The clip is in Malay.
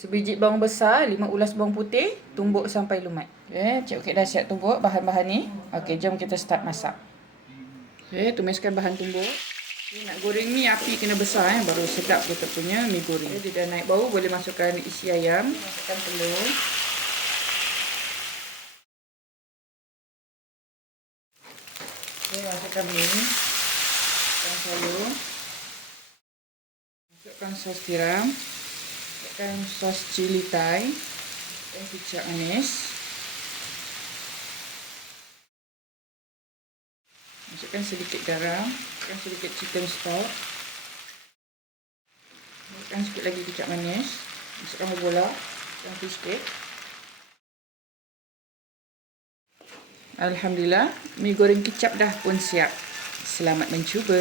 Sebiji bawang besar, 5 ulas bawang putih, tumbuk sampai lumat. Okay, Cik Okey dah siap tumbuk bahan-bahan ni. Okey, jom kita start masak. Okay, tumiskan bahan tumbuk. Okay, nak goreng ni api kena besar baru sedap kita punya mi goreng. Okay, dia dah naik bau, boleh masukkan isi ayam, masukkan telur. Okay, masukkan mi, masukkan sayur, masukkan sos tiram, masukkan sos cili Thai, dan kicap manis. Masukkan sedikit garam, masukkan sedikit chicken stock. Masukkan sikit lagi kicap manis. Masukkan bola dan fish cake. Alhamdulillah, mi goreng kicap dah pun siap. Selamat mencuba.